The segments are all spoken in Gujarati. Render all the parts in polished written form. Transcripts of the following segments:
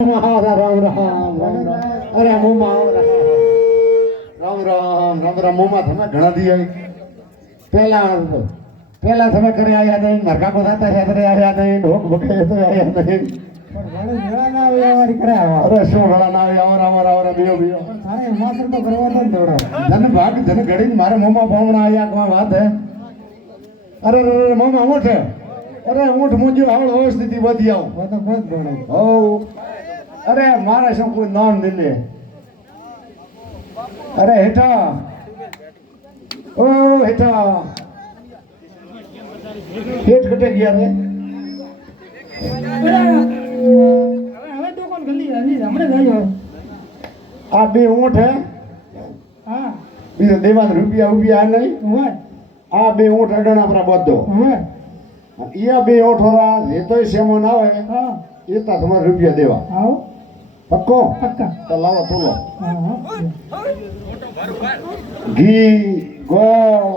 રામ રામ રામ રામ અરે મોમા રામ રામ રામ રામ મોમા તમે ઘણા દી પેલા તમે કરે આયા નહીં મરકા કો થતા છે કરે આયા નહીં ઢોક ભકે તો આયા નહીં પણ ઘણા ના આવે અમારી કરે આવા અરે શું ઘણા ના આવે આવરા બીઓ અરે માસર તો કરવા તો દોડા જન ભાગ જન ઘડી મારે મોમા ભોમણા આયા કો વાત હે અરે મોમા ઊઠ અરે ઊઠ મુજો આવળ હોશ દીધી વધી આવ તો બસ દોડે હો અરે મારે શું કોઈ નામ દિલે અરે હેઠા ઓ હેઠા પેટ કટે ગયા રે હવે તો કોણ ગલી હલી હમણે ગયો આ બે ઊંઠ હે હા બીજો દેવાન રૂપિયા ઉભી આ નહીં હોય આ બે ઊંઠ અડણા પર બધો હોય ઈયા બે ઓઠોરા જેતોય સેમો ના આવે હા એ તા તમારે રૂપિયા દેવા આવો પક્કો પક્કા તો લાવો તોલો હા ઘી ગોળ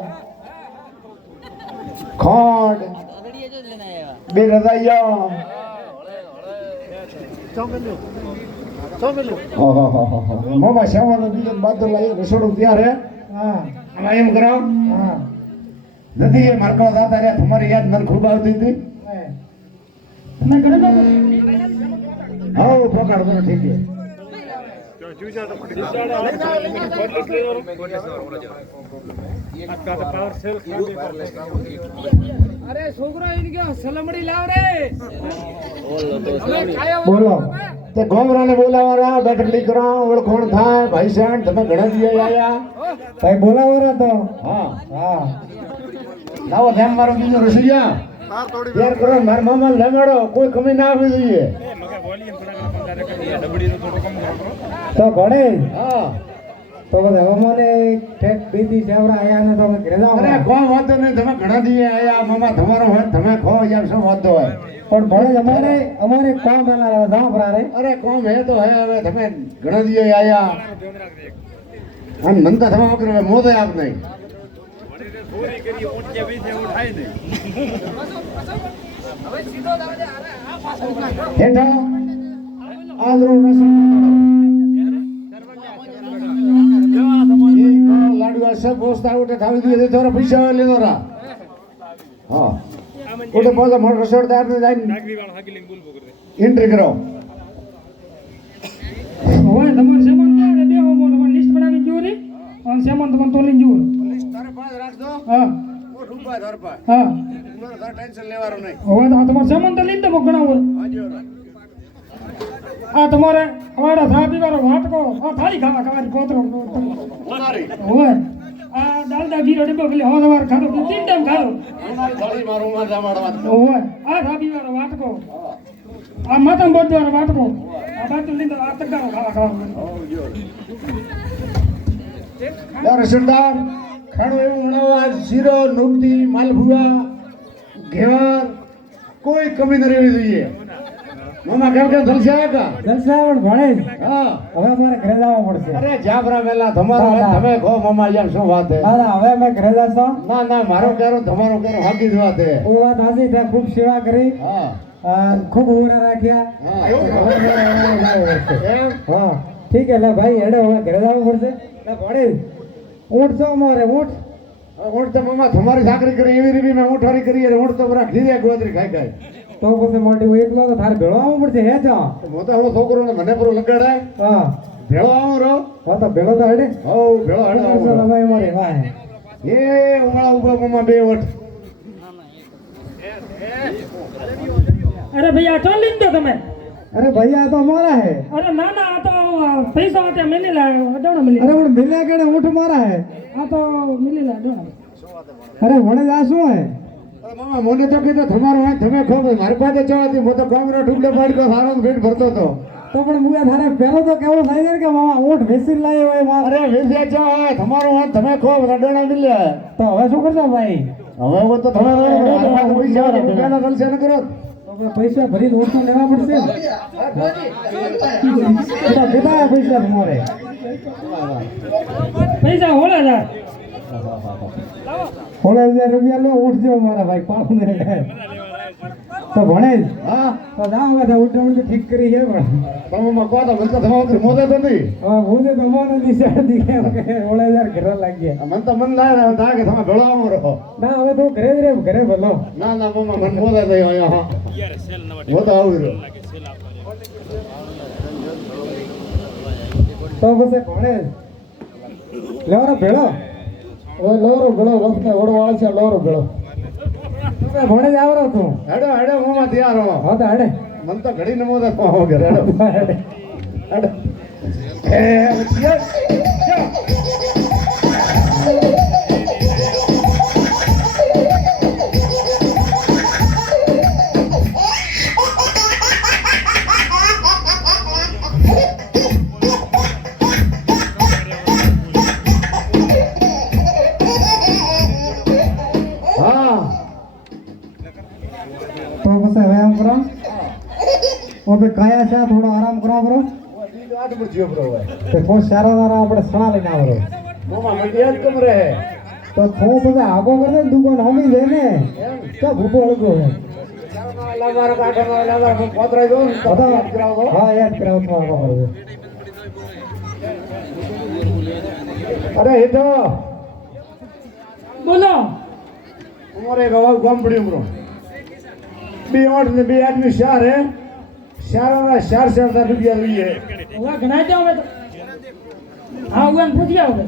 ખાંડ બે રજાઈયા મામા શ્યામાનો બીજો બાદ લાવી રસોડું તૈયાર હે હા આમાં એમ કરો હા નથી એ મારકો દાતા રે તમારી યાદ મને ખૂબ આવતી હતી તમે ઘરે તો હાઉ પકડ બરો ઠીક છે અરે છોકરો ઈન ગયો સલમડી લાવ રે બોલો તે ગોમરાને બોલાવાના બેઠકડી કરો ઓળખોણ થાય ભાઈ સાહેબ તમે ઘણા દી આયા ભાઈ બોલાવો તો હા હા લાવો ધ્યાન મારો બીજો રસોઈયા તૈયાર કરો મારા મામા લગાડો કોઈ કમી ના આવવી જોઈએ તો ઘડે હા તો હવે મને ઠેક બીજી સેવરા આયા ને તો અમે ઘરે જાવ અરે કોઈ વાંધો નહીં તમે ઘણા દી આયા મામા તમારો હોય તમે ખો યાર શું વાંધો હોય પણ ભણે અમારે કામ એના જાવ રે અરે કોમ હે તો હે હવે તમે ઘણા દી આયા અને નંદા થવા વગર મોદે આપ નહીં હેઠા આદરો રસમ લાડુ આ સબ પોસ્તા ઉઠે થાવી દીધે થોડા પૈસા લેતો રા હા ઉઠે પાછા મોર રસોડદાર ને જઈને એન્ટ્રી કરો હવે તમારે સેમન તો બે હો મોર લિસ્ટ બનાવી જો રે અને સેમન તમને તોલી જો તારે પાંચ રાખજો હા ઓ રૂપા ધરપા હા તમારે તારે ટેન્શન લેવાનું નહીં હવે તો તમારે સેમન તો લીધે ગણાવો હાજી આ તમારે અમારા થા પીવાનો વાટકો આ થાળી ખાવા ખાવાની કોતરો ઉનારી હોય આ દાલદા જીરો ડબ્બો પેલી હવા સવાર ખાધો તીન ટાઈમ ખાધો ઉનારી થાળી મારું માં જમાડવા હોય આ થા પીવાનો વાટકો આ માથામાં બોધવાનો વાટકો આ બાજુ લીધો આ તગારો ખાવા ખાવા યાર સરદાર ખાણો એવું ઉણાવા શીરો નુકતી માલભુआ ઘેવાર કોઈ કમી ન રહેવી જોઈએ મામા કેમ જલસા કા જલસાવણ ભણે હા હવે અમારે ઘરે જવા પડશે અરે જાબરા વેલા તમારો હોય તમે કહો મામા યાર શું વાત હે ના હવે અમે ઘરે જશો ના ના મારો કેરો તમારો કેરો હાકી જ વાત હે ઓ વાત હાજી ત્યાં ખૂબ સેવા કરી હા ખૂબ ઉરા રાખ્યા હા હવે મારે જવું પડશે એમ હા ઠીક હે લે ભાઈ હેડે હવે ઘરે જવું પડશે લે ભણે ઊંટ છો અમારે ઊંટ ઊંટ તો મામા તમારી ચાકરી કરી એવી રીબી મેં ઊંઠવારી કરી અને ઊંટ તો બરા ખીરે ગોદરી ખાઈ ખાઈ તો પછી મોટી હું એકલો તો તારે ભેળો આવવું પડશે હે જા હું તો હું છોકરો ને મને પૂરો લગાડે હા ભેળો આવું રહો હા તો ભેળો તો હેડે હો ભેળો હાડો આવું રહો. ભાઈ મારે વાહ એ ઉંગળા ઉભા મામા બે વટ અરે ભૈયા તો લીધો તમે અરે ભૈયા તો મારા હે અરે ના ના આ તો પૈસા માટે મેલી લાયો અડોણા મેલી અરે પણ મિલ્યા કેડે ઊંઠ મારા હે આ તો મિલી લાયો અડોણા અરે વણે જા શું હે અરે મામા મને તો કીધું તમારો હોય તમે ખો મારી પાસે જવાથી હું તો કોમરો ઢુકડે પાડકો સારો ભેટ ભરતો હતો તો પણ મુએ થારે પહેલો તો કેવો થાય છે કે મામા ઊંઠ વેસી લાયો હોય માં અરે વેચ્યા છો હોય તમારો હોય તમે ખો રડોણા મિલ્યા તો હવે શું કરશો ભાઈ હવે હું તો તમે પૈસા રૂપિયાના જલસા ન કરો તો પૈસા ભરીને ઊંઠ લેવા પડશે કેટલા પૈસા તમારે પૈસા હોળા જા ₹1,000 લો ઉઠજો મારા ભાઈ પાઉં ને તો ભણે જ હા તો જાઓ બધા ઉઠાવણ તો ઠીક કરી છે પણ તમે કહો તો મને તો તમારે મોદે તો નહીં હવે હું તો તમારો નિશાળ દીધે કે ઓળેદાર ઘરે લાગ્યા મન તો મન ના કે તમે ભેળો આવો રહો ના હવે તો ઘરે જ રે ઘરે ભલો ના ના મમ્મા મને મોદે તો અહીંયા હું તો આવું રહ્યો તો પછી ભણે લેવાનો ભેળો લોરો ભેળો વખતે ઓળવાળ છે લોરો ભેળો ભણે જ આવરો તું હેડો હેડો મમ્મા તૈયાર હો હા તો હાડે મન તો ઘડી ન મોદે પાવો ઘરે હેડો હેડો એ યસ તો પછી હવે આમ કરો ઓ બે કાયા છે થોડો આરામ કરો બરો આટ પર જીવ બ્રો હોય તો થોડો સારો સારો આપણે સણા લઈને આવરો મમ્મા મને યાદ કમ રહે તો થોડો પછી આગો કરે ને દુકાન હમી લે ને તો ભૂકો અળગો હે લાવાર કાઢો લાવાર પોતરા જો તો યાદ કરાવો હા યાદ કરાવો તો આગો કરજો અરે હેઠો બોલો અમારે ગવા ગામ પડ્યું બ્રો બે ઓઠ ને બે આદમી ચાર હે ચારના 4,000 રૂપિયા લઈએ ઓલા ઘણા જાવ હવે હા ઉગન પૂછી આવો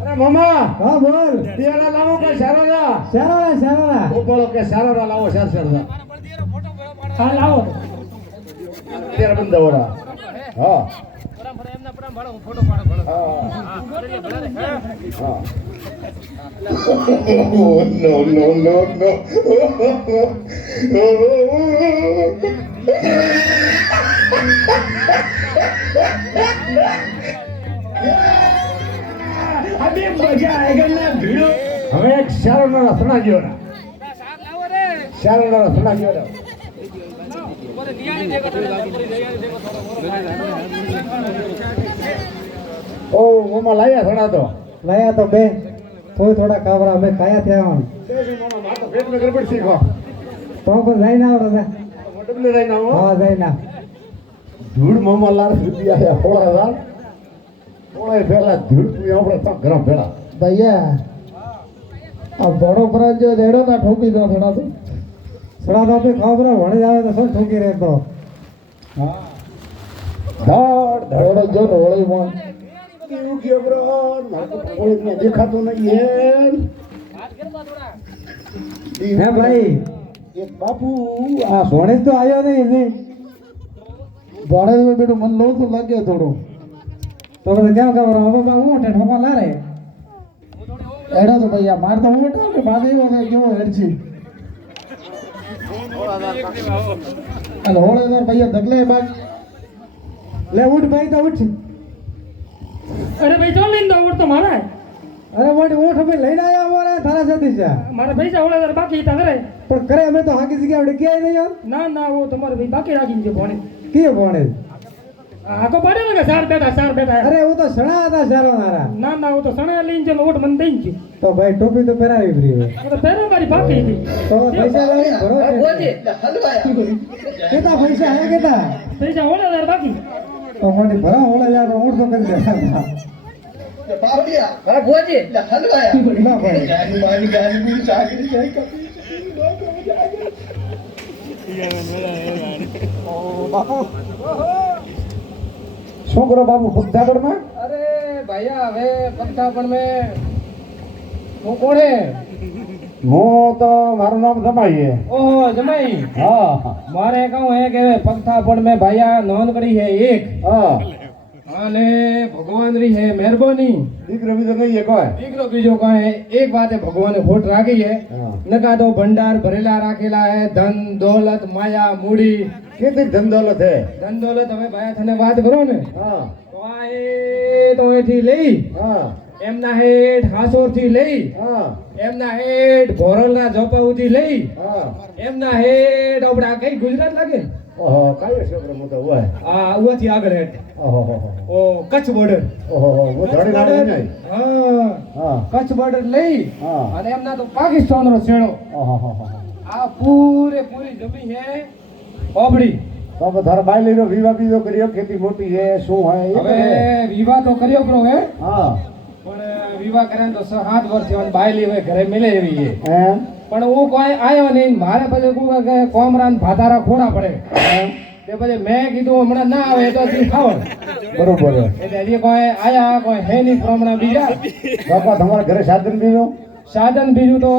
અરે મમ્મા હા બોલ બેના લાવો કે ચારના સારા બોલો કે ચારના લાવો 4,000 હા લાવો તેર બંદા ઓડા હા अभी मजा आएगा ना भिड़ो हमें एक शारणा सुना दियो ना शारणा सुना दियो ना ओ मम्मा लाया थोड़ा तो લાયા તો બે થોડા કાવરા અમે ખાયા થયા मम्मा मार तो पेट में गड़बड़ सीखो તો પણ લઈને આવડો ને मोटबले रहना हो હા જઈને धूड़ मम्मा लार रुपया है थोड़ा सा थोड़ा पहला धूड़ तू यहाँ पर तक गरम पहला भैया अब बड़ो पर जो रेड़ो ना ठोकी दो थोड़ा तो पे खाओ बरा भणे जावे तो सब ठोकी रहे तो धड़ धड़ जो रोड़ी मोन क्यों के ब्रो मार तो कोई ने देखा तो नहीं है है भाई एक बापू आ भणे तो आयो नहीं ने बाड़े में बेटो मन लो तो लग गया थोड़ो तो बस क्या खबर अब मैं उठे ठोका ला रे एड़ा तो भैया मार तो उठा के बाद ही हो गया क्यों हेड छी अरे होले इधर भैया दगले बाग ले उठ भाई तो उठ अरे भाई चल इन दो उठ तो मारा है अरे वोट उठ में लेने आया हमारा थारा जती से मारे पैसा होले तर बाकी था करे पर करे हमें तो हाकी जगह उड़ के नहीं यार ना ना वो तुम्हारे भाई बाकी राखी जो बोने की भणे आको पड़े लगा सार बेटा है अरे वो तो सड़ा था सारो नारा ना ना वो तो सणे लेन चलो वोट मन दें जी तो भाई टोपी तो पहरावी फ्री है वो तो पैरों मारी बाकी थी तो पैसा लाइन भरो कितना पैसा है कितना पैसा होले तर बाकी तो मोटी भरा होला यार उठ तो कर दे हां भोजी ना भाई छोकरो बाबू बुद्धागढ़ में अरे भैया वे पत्तापन में वो कौन है હું તો મારું નામ જમાઈ હે ओहो जमाई હા मारे कहूं है कि पत्तापन में भैया नोंद करी है एक હા અને ભગવાન રી है मेहरबानी દીકરો બીજો નહીં હે કોઈ દીકરો બીજો કહે એક વાત है भगवान खोट राखी है હા नका तो भंडार भरेला राखेला है धन दौलत माया मूड़ी કેટલી ધન દોલત હે ધન દौलत હવે ભાઈ તને વાત કરો ને હા તો આ એ તો એથી લઈ હા એમના હેઠ હાસોર થી લઈ હા એમના હેઠ ભોરલના જોપાઉથી લઈ હા એમના હેઠ આપડા કઈ ગુજરાત લાગે ને? ઓહો કયો છોકરો મોટો હોય આ ઉવાથી આગળ હેઠ ઓહો ઓ કચ્છ બોર્ડર ઓહો હું ધડી નાડે નહીં હા હા કચ્છ બોર્ડર લઈ હા અને એમના તો પાકિસ્તાનનો છેડો ઓહો આ પૂરી જમીન હે ઓબડી. તો તારા બાઈ લઈને વિવાહ બીજો કર્યો, ખેતી મોટી છે શું હોય એ હવે કરે. વિવાહ તો કર્યો બ્રો હે, હા પણ વિવાહ કર્યા તો 7 વર્ષ થયા બાયલી હવે ઘરે મિલે એવી છે. એમ પણ હું કોઈ આવ્યો નહીં, મારે પછી કહું કે કોમરાન ભાતારા ખોડા પડે. તે પછી મેં કીધું હમણાં ના આવે તો તી ખાવ. બરોબર છે. એટલે હજી કોઈ આયા કોઈ હે નહીં પ્રમાણે બીજા. બાપા તમારા ઘરે સાધન બીજો સાધન બીજું તો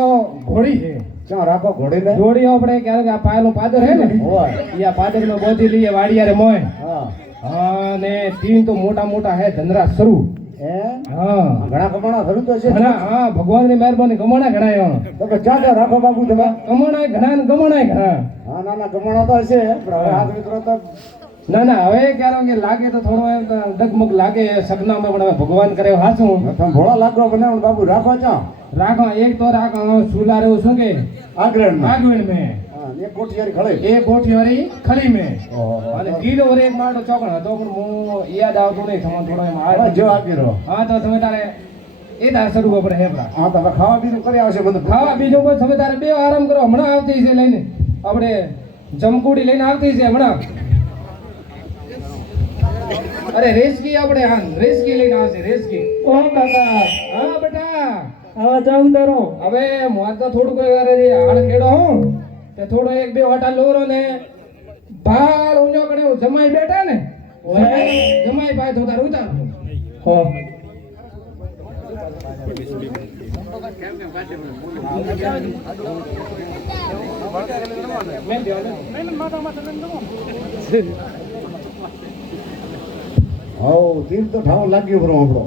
ઘોડી છે. ક્યાં રાખો ઘોડીને? જોડી આપણે ક્યારેક આ પાયલું પાદર હે ને, હોય. ઈ આ પાદરમાં બોધી લઈએ વાડિયારે મોય. હા હા ને તીન તો મોટા હે ધંધરા શરૂ. એમ હા ઘણા કમાણા થયું તો છે. ઘણા, હા ભગવાનની મહેરબાની કમાણા ઘણા એવા. તો કે ક્યાં ક્યાં રાખો બાપુ તમે? કમાણા ઘણા ને ગમાણા ઘણા. હા ના ના કમાણા તો હશે પણ હવે હાથ મિત્રો તો ના ના હવે ક્યારે કે લાગે તો થોડો એમ ડગમગ લાગે સપનામાં, પણ હવે ભગવાન કરે એવું હાચું. તમે ભોળા લાકડો બનાવો બાપુ રાખો ક્યાં? રાખો એક તો રાખો સુલા રેવું શું કે આગળ આગળ મેં હા એક કોઠિયારી ખળે. એ કોઠી વાળી ખરી મેં ઓહો. અને કીધો વરે એક માટો ચોકણ હતો પણ હું યાદ આવતો નહીં તમને થોડો એમ હવે આવે. જો આપી રહ્યો. હા તો તમે તારે એ તારે શરૂ આપણે હેપરા હા તો હવે ખાવા બીજું કરી આવશે બધું. ખાવા બીજું કોઈ તમે તારે બે આરામ કરો, હમણાં આવતી છે લઈને આપણે જમકુડી લઈને આવતી છે હમણાં. અરે રેસકી આપણે હા રેસકી લઈને આવશે રેસકી. ઓ કાકા હા બેટા આવા જાઉં દરો. હવે મોત તો થોડું કોઈ વાર હાલ ખેડો હું તે થોડો એક બે વાટા લોરો ને ભાળ ઊંચો કરે જમાઈ બેઠા ને જમાઈ પાય તો તાર ઉતાર. હો મેં દેવા હવ તીર તો ઠાવ લાગ્યું બરો આપણો.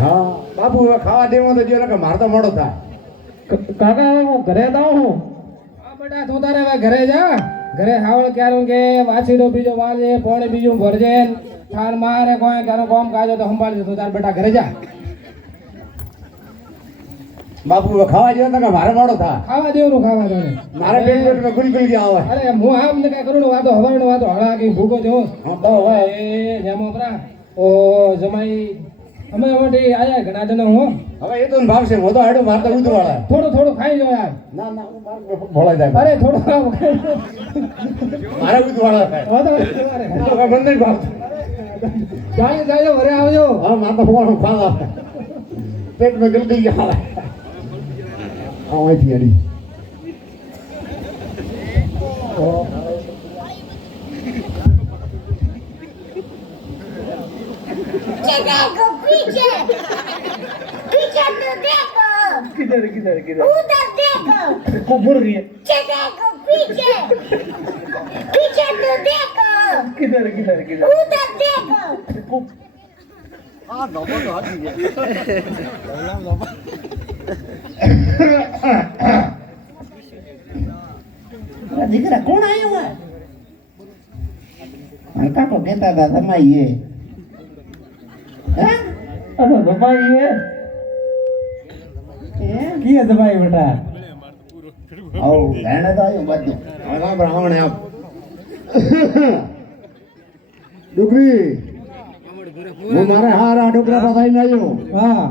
હા બાપુ હવે ખાવા દેવા તો જે કે માર તો મોડો થાય. કાકા હું ઘરે જાઉં હું. હા બેટા તું તારે હવે ઘરે જા. ઘરે હાવળ ક્યારું કે વાછીડો બીજો વાળજે પોણી બીજું ભરજે થાર મારે કોઈ ઘરે કોમ કાજો તો સંભાળજે. તું તાર બેટા ઘરે જા. બાપુ હવે ખાવા જેવા તો કે મારે મોડો થાય. ખાવા દેવનું ખાવા દે. મારે પેટ ગુલગુલ ગયા આવે. અરે હું આમ ને કઈ કરું વાતો હવારનો વાતો હળા કઈ ભૂકો જો હા બહુ હોય. એ જેમો બરા ઓ જમાઈ અમે માટે આયા ઘણા જણા હું હવે એ તો ને ભાવશે હું તો હાડું મારતા ઉધવાળા. થોડું ખાઈ જો યાર. ના ના હું માર ભોળાઈ જાય. અરે થોડું મારે ઉધવાળા થાય. વાતો હું તો કાંઈ મને નહીં ભાવતું. જાય ઘરે આવજો. હા માર તો ફોવાનું ખાવા પેટ માં ગુલગુલ ગયા આવે. હા અહીંથી અડી. देखो पीछे पीछे तो देखो किधर किधर किधर उधर देखो को बोल रही है देखो पीछे पीछे तो देखो किधर किधर किधर उधर देखो દીકરા કોણ આવ્યો હોય? કાકો કહેતા હતા તમારી अरे दबाई है किया दबाई बेटा આવ ગાણે તો આવ્યો બધું. હવે બ્રાહ્મણ આપ ડુગરી હું મારે હારા ડુગરા પતાઈને આવ્યો. हाँ